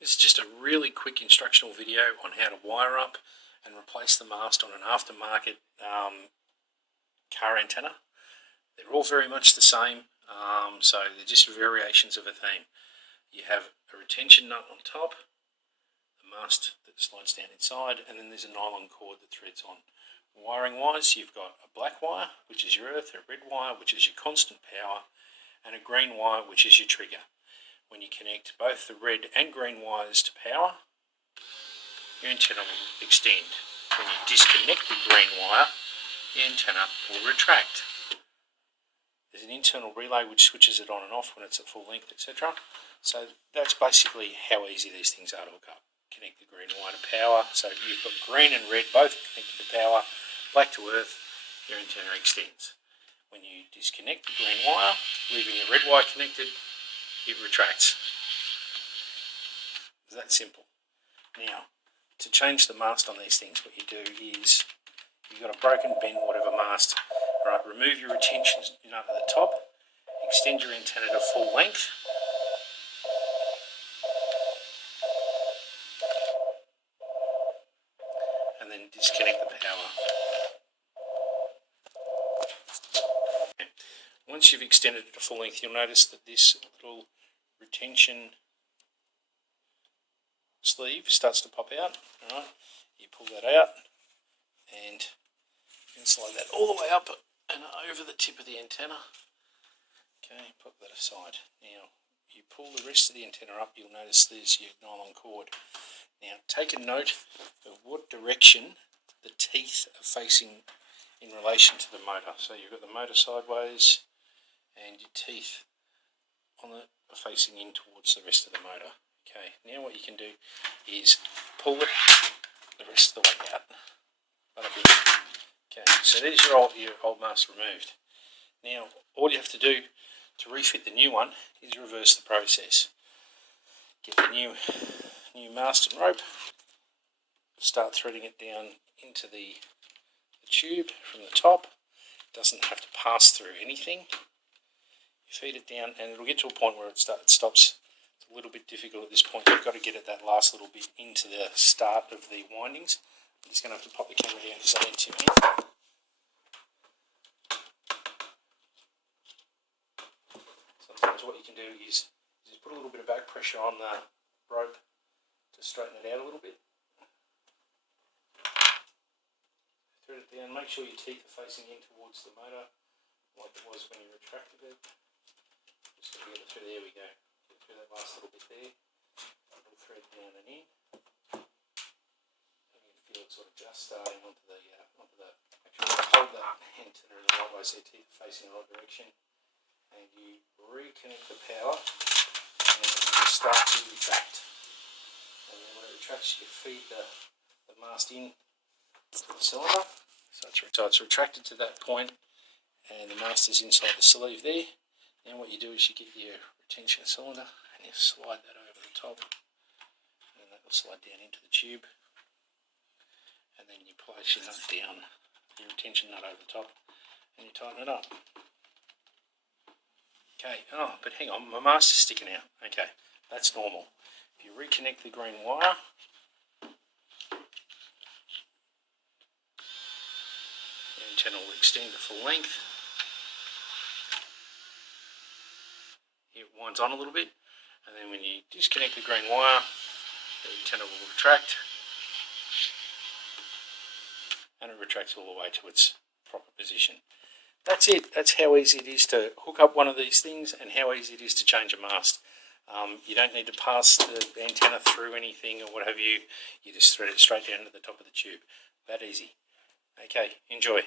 This is just a really quick instructional video on how to wire up and replace the mast on an aftermarket car antenna. They're all very much the same, so they're just variations of a theme. You have a retention nut on top, the mast that slides down inside, and then there's a nylon cord that threads on. Wiring wise, you've got a black wire, which is your earth, a red wire, which is your constant power, and a green wire, which is your trigger. When you connect both the red and green wires to power, your antenna will extend. When you disconnect the green wire, the antenna will retract. There's an internal relay which switches it on and off when it's at full length, etc. So that's basically how easy these things are to hook up. Connect the green wire to power, so you've got green and red both connected to power, black to earth, your antenna extends. When you disconnect the green wire, leaving the red wire connected, it retracts. It's that simple. Now, to change the mast on these things, what you do is, you've got a broken, bent, whatever mast, right, remove your retention nut at the top, extend your antenna to full length, and then disconnect the power. Once you've extended it to full length, you'll notice that this little retention sleeve starts to pop out. Alright, you pull that out and you can slide that all the way up and over the tip of the antenna. Okay, pop that aside. Now, you pull the rest of the antenna up, you'll notice there's your nylon cord. Now, take a note of what direction the teeth are facing in relation to the motor. So you've got the motor sideways and your teeth on the facing in towards the rest of the motor. Okay, now what you can do is pull it the rest of the way out. Okay, so there's your old mast removed. Now, all you have to do to refit the new one is reverse the process. Get the new mast and rope, start threading it down into the tube from the top. It doesn't have to pass through anything. You feed it down and it'll get to a point where it stops. It's a little bit difficult at this point. You've got to get it that last little bit into the start of the windings. I'm just going to have to pop the camera down because I need to in. Sometimes what you can do is just put a little bit of back pressure on the rope to straighten it out a little bit. Thread it down, make sure your teeth are facing in towards the motor like it was when you retracted it. Just got to get it through, there we go. Get through that last little bit there. A little thread down and in. And you can feel it sort of just starting onto the actually hold that antenna in the right way so your teeth are facing the right direction. And you reconnect the power and then you start to retract. And then when it retracts, you feed the mast in to the cylinder. So it's retracted to that point and the mast is inside the sleeve there. Then what you do is you get your retention cylinder and you slide that over the top and that will slide down into the tube, and then you place your nut down, your retention nut over the top, and you tighten it up. Okay, oh, but hang on, my mast is sticking out. Okay, that's normal. If you reconnect the green wire, the antenna will extend to full length. It winds on a little bit, and then when you disconnect the green wire, the antenna will retract, and it retracts all the way to its proper position. That's it. That's how easy it is to hook up one of these things and how easy it is to change a mast. You don't need to pass the antenna through anything or what have you. You just thread it straight down to the top of the tube. That easy. Okay, enjoy.